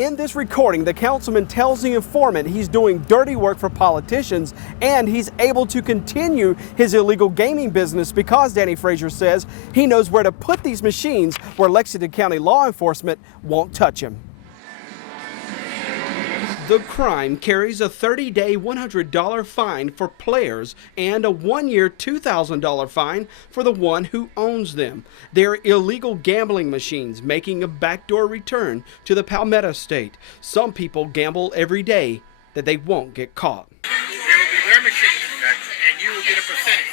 In this recording, the councilman tells the informant he's doing dirty work for politicians and he's able to continue his illegal gaming business because Danny Frazier says he knows where to put these machines where Lexington County law enforcement won't touch him. The crime carries a 30-day $100 fine for players and a 1-year $2,000 fine for the one who owns them. They're illegal gambling machines making a backdoor return to the Palmetto State. Some people gamble every day that they won't get caught. There will be their machines, and you will get a percentage.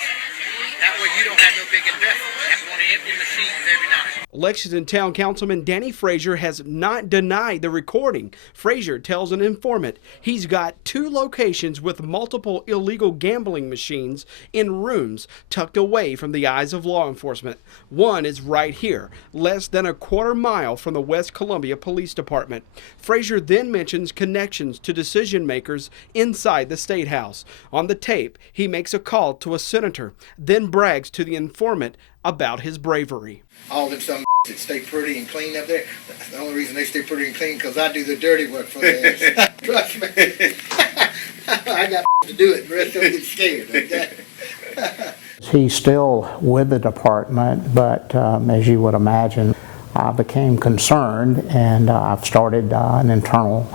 That way you don't have no big investment. You want to empty machines every night. Lexington Town Councilman Danny Frazier has not denied the recording. Frazier tells an informant he's got 2 locations with multiple illegal gambling machines in rooms tucked away from the eyes of law enforcement. One is right here, less than a quarter mile from the West Columbia Police Department. Frazier then mentions connections to decision makers inside the State House. On the tape, he makes a call to a senator, then brags to the informant about his bravery. All them some that stay pretty and clean up there, the only reason they stay pretty and clean because I do the dirty work for them. Trust me. I got to do it, the rest of them get scared. Okay? He's still with the department, but as you would imagine, I became concerned and I've started an internal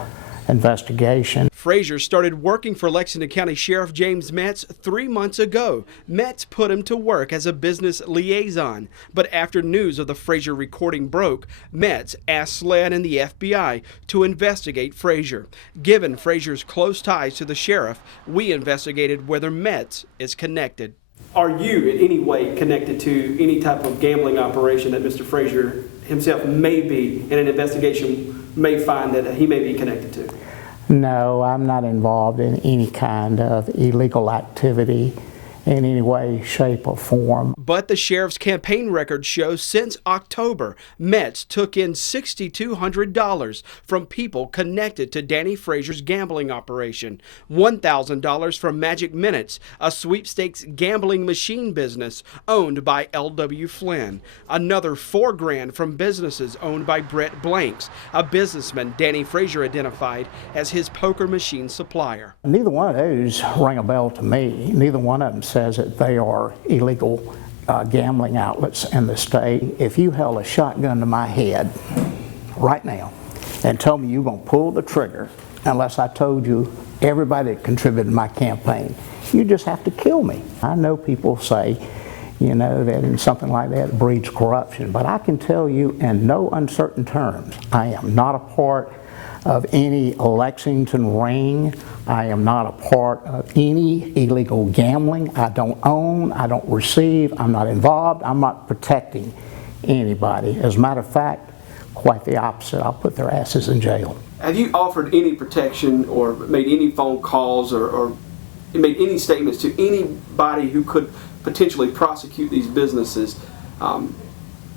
investigation. Frazier started working for Lexington County Sheriff James Metz 3 months ago. Metz put him to work as a business liaison, but after news of the Frazier recording broke, Metz asked SLED and the FBI to investigate Frazier. Given Frazier's close ties to the sheriff, we investigated whether Metz is connected. Are you in any way connected to any type of gambling operation that Mr. Frazier himself may be, in an investigation may find that he may be connected to? No, I'm not involved in any kind of illegal activity in any way, shape, or form. But the sheriff's campaign record shows since October, Metz took in $6,200 from people connected to Danny Frazier's gambling operation, $1,000 from Magic Minutes, a sweepstakes gambling machine business owned by L.W. Flynn, another $4,000 from businesses owned by Brett Blanks, a businessman Danny Frazier identified as his poker machine supplier. Neither one of those ring a bell to me. Neither one of them says that they are illegal gambling outlets in the state. If you held a shotgun to my head right now and told me you're going to pull the trigger unless I told you everybody that contributed to my campaign, you just have to kill me. I know people say, you know, that in something like that breeds corruption, but I can tell you in no uncertain terms, I am not a part of any Lexington ring. I am not a part of any illegal gambling. I don't own, I don't receive, I'm not involved, I'm not protecting anybody. As a matter of fact, quite the opposite. I'll put their asses in jail. Have you offered any protection or made any phone calls or made any statements to anybody who could potentially prosecute these businesses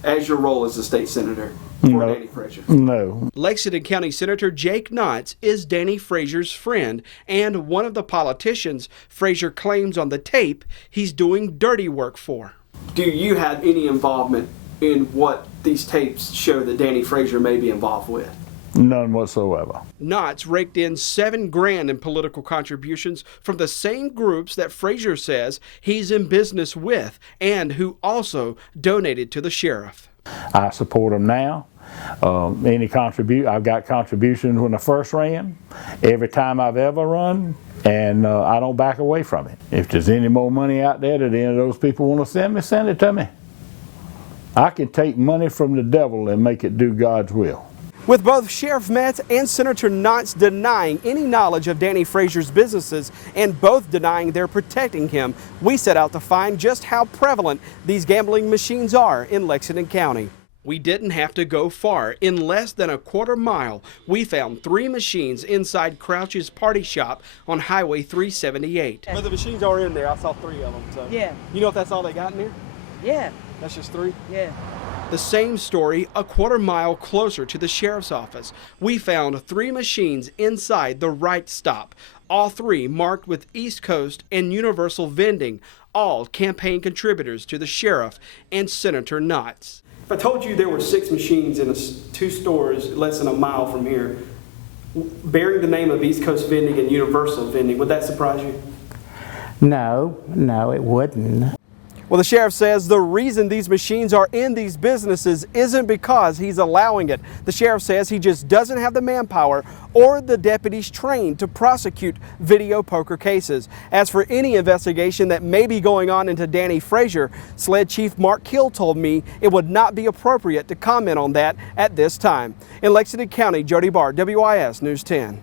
as your role as a state senator? No. Danny Frazier? No. Lexington County Senator Jake Knotts is Danny Frazier's friend and one of the politicians Frazier claims on the tape he's doing dirty work for. Do you have any involvement in what these tapes show that Danny Frazier may be involved with? None whatsoever. Knotts raked in $7,000 in political contributions from the same groups that Frazier says he's in business with and who also donated to the sheriff. I support them now. I've got contributions when I first ran, every time I've ever run, and I don't back away from it. If there's any more money out there that any of those people want to send it to me. I can take money from the devil and make it do God's will. With both Sheriff Metz and Senator Knotts denying any knowledge of Danny Frazier's businesses and both denying they're protecting him, we set out to find just how prevalent these gambling machines are in Lexington County. We didn't have to go far. In less than a quarter mile, we found 3 machines inside Crouch's Party Shop on Highway 378. But the machines are in there. I saw 3 of them. So. Yeah. You know if that's all they got in there? Yeah. That's just 3? Yeah. The same story a quarter mile closer to the sheriff's office. We found 3 machines inside the right stop, all 3 marked with East Coast and Universal Vending, all campaign contributors to the sheriff and Senator Knotts. If I told you there were 6 machines in 2 stores less than a mile from here, bearing the name of East Coast Vending and Universal Vending, would that surprise you? No, it wouldn't. Well, the sheriff says the reason these machines are in these businesses isn't because he's allowing it. The sheriff says he just doesn't have the manpower or the deputies trained to prosecute video poker cases. As for any investigation that may be going on into Danny Frazier, SLED Chief Mark Hill told me it would not be appropriate to comment on that at this time. In Lexington County, Jody Barr, WIS News 10.